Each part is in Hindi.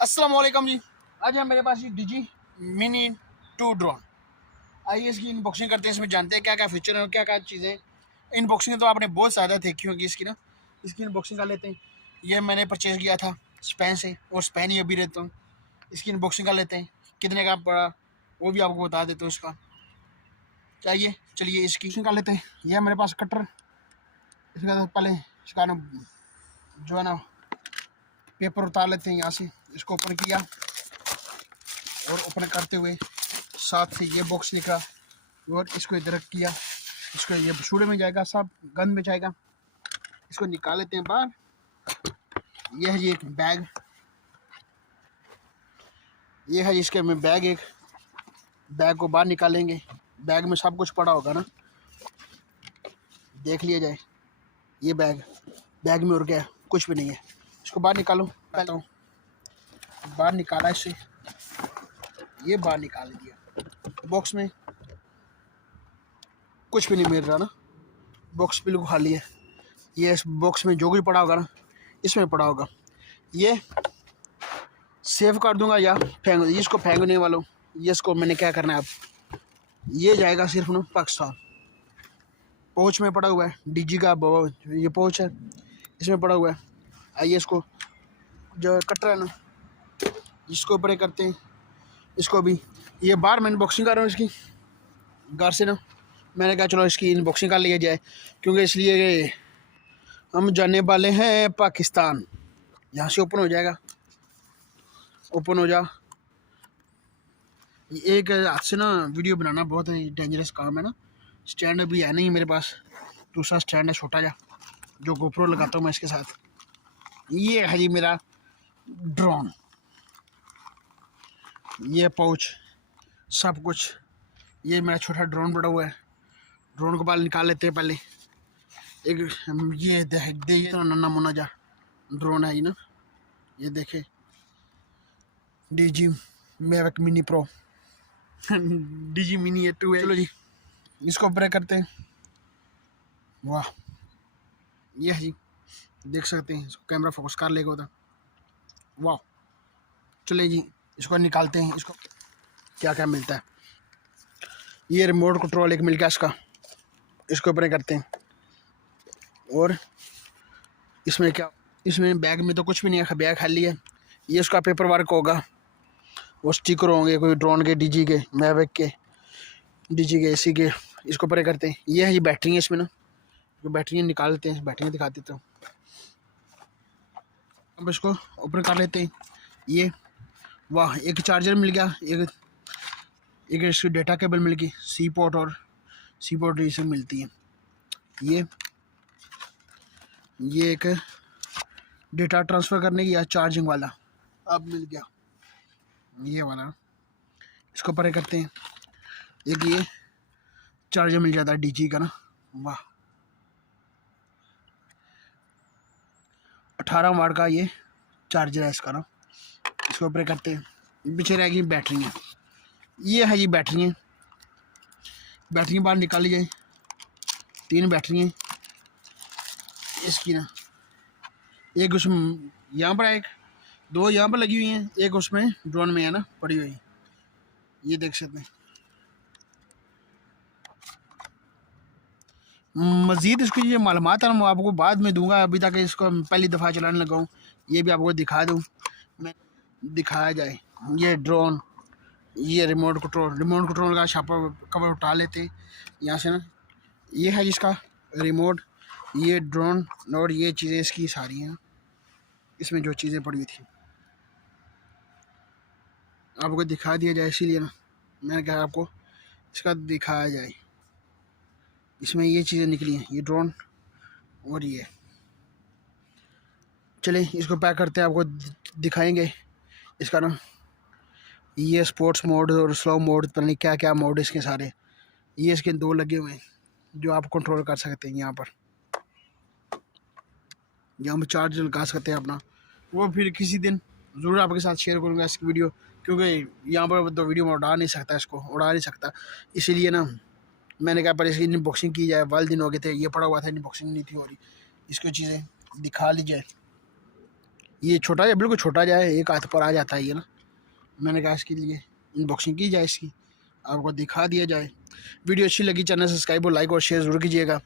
अस्सलाम वालेकुम जी। आज है मेरे पास ये डिजी मिनी 2 ड्रोन। आइए इसकी अनबॉक्सिंग करते हैं, इसमें जानते हैं क्या क्या फीचर है और क्या क्या चीज़ें। अनबॉक्सिंग तो आपने बहुत ज़्यादा देखी होगी इसकी ना। इसकी अनबॉक्सिंग कर लेते हैं। ये मैंने परचेज़ किया था स्पेन से और स्पेन ही अभी रहता हूँ। इसकी अनबॉक्सिंग कर लेते हैं, कितने का पड़ा वो भी आपको बता देता हूँ इसका। चाहिए चलिए इसकी कर लेते हैं। यह मेरे पास कटर, इसका पहले इसका ना जो है ना पेपर उतार लेते हैं यहाँ से। इसको ओपन किया और ओपन करते हुए साथ से ये बॉक्स निकला और इसको इधर किया। इसको ये शूड़े में जाएगा, सब गंद में जाएगा। इसको निकाल लेते हैं बाहर। यह है एक बैग, ये है इसके में बैग। एक बैग को बाहर निकालेंगे। बैग में सब कुछ पड़ा होगा ना, देख लिया जाए। ये बैग में और क्या है, कुछ भी नहीं है। इसको बाहर निकालो, कहता हूँ बाहर निकाला इसे। ये बाहर निकाल दिया। बॉक्स में कुछ भी नहीं मिल रहा ना, बॉक्स बिल्कुल खाली है। ये इस बॉक्स में जो भी पड़ा होगा ना, इसमें पड़ा होगा। ये सेव कर दूंगा या फेंक, इसको फेंकने वालों। ये इसको मैंने क्या करना है अब, ये जाएगा सिर्फ ना पाकिस्तान। पोच में पड़ा हुआ है डीजी का, ये पोच है, इसमें पड़ा हुआ है। आइए इसको जो कटर है ना, इसको ऊपर करते हैं। इसको भी ये बाहर मैं अनबॉक्सिंग कर रहा हूँ इसकी घर से ना। मैंने कहा चलो इसकी अनबॉक्सिंग कर लिया जाए, क्योंकि इसलिए हम जाने वाले हैं पाकिस्तान। यहाँ से ओपन हो जाएगा, ओपन हो जा। एक हाथ से ना वीडियो बनाना बहुत ही डेंजरस काम है ना। स्टैंड अभी है नहीं मेरे पास, दूसरा स्टैंड है छोटा जा, जो गोप्रो लगाता हूँ मैं इसके साथ। ये है जी मेरा ड्रोन, ये पाउच सब कुछ। ये मेरा छोटा ड्रोन पड़ा हुआ है। ड्रोन को बाहर निकाल लेते हैं पहले। एक ये देख तो नन्ना मुन्ना जा ड्रोन है ये ना, ये देखे DG Mavic mini pro DG mini ये 2 है। चलो जी इसको ब्रेक करते हैं। वाह, ये है जी, देख सकते हैं। इसको कैमरा फोकस कर लेगा उधर। वाह, चलिए जी इसको निकालते हैं। इसको क्या क्या मिलता है। ये रिमोट कंट्रोल एक मिल गया इसका, इसको ब्रेक करते हैं। और इसमें क्या, इसमें बैग में तो कुछ भी नहीं है, बैग खाली है। ये उसका पेपर वर्क होगा, वो स्टिकर होंगे कोई ड्रोन के, डीजी के, मैविक के, डीजी के, एसी के। इसको परे करते हैं। ये है ये बैटरी है इसमें ना, जो बैटरियाँ निकालते हैं, बैटरियाँ दिखा देता हूँ। अब इसको ऊपर कर लेते हैं। ये वाह, एक चार्जर मिल गया, एक इसकी डेटा केबल मिल गई, सी पोर्ट और सी पोर्ट ये सब मिलती है। ये एक डेटा ट्रांसफ़र करने की या चार्जिंग वाला अब मिल गया, ये वाला। इसको परे करते हैं। एक ये चार्जर मिल जाता है डीजी का ना। वाह, 18 वाट का ये चार्जर है इसका ना। इसको ऊपर करते हैं। पीछे रह गई बैटरी है। ये है ये बैटरी है, बैटरी बाहर निकाली जाए। 3 बैटरी हैं इसकी ना। एक उसमें यहाँ पर, एक 2 यहाँ पर लगी हुई हैं, एक उसमें ड्रोन में है ना पड़ी हुई। ये देख सकते हैं। मज़ीद इसकी ये मालूमात है मैं आपको बाद में दूंगा। अभी तक इसको पहली दफ़ा चलाने लगा हूँ, ये भी आपको दिखा दूँ मैं, दिखाया जाए। ये ड्रोन, ये रिमोट कंट्रोल का छापा कवर उठा लेते हैं यहाँ से ना। ये है जिसका रिमोट, ये ड्रोन और ये चीज़ें इसकी सारी हैं। इसमें जो चीज़ें पड़ी हुई थी आपको दिखा दिया जाए, इसीलिए ना मैंने कहा आपको इसका दिखाया जाए। इसमें ये चीज़ें निकली हैं, ये ड्रोन और ये। चले इसको पैक करते हैं, आपको दिखाएंगे इसका ना। ये स्पोर्ट्स मोड और स्लो मोड, पता नहीं क्या क्या मोड इसके सारे। ये इसके 2 लगे हुए हैं जो आप कंट्रोल कर सकते हैं। यहाँ पर हम चार्ज लगा सकते हैं अपना। वो फिर किसी दिन ज़रूर आपके साथ शेयर करूँगा इसकी वीडियो, क्योंकि यहाँ पर तो वीडियो में उड़ा नहीं सकता। इसीलिए ना मैंने कहा पर इसकी अनबॉक्सिंग की जाए। वाले दिन हो गए थे, ये पड़ा हुआ था, अनबॉक्सिंग नहीं थी हो रही। इसको चीज़ें दिखा ली जाए। ये छोटा जाए, बिल्कुल छोटा जाए, एक हाथ पर आ जाता है ये ना। मैंने कहा इसके लिए अनबॉक्सिंग की जाए, इसकी आपको दिखा दिया जाए। वीडियो अच्छी लगी चैनल सब्सक्राइब और लाइक और शेयर ज़रूर कीजिएगा।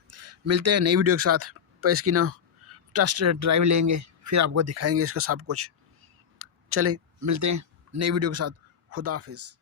मिलते हैं नई वीडियो के साथ। पर इसकी ना टेस्ट ड्राइव लेंगे, फिर आपको दिखाएंगे इसका सब कुछ। चले मिलते हैं नई वीडियो के साथ। खुदा हाफिज़।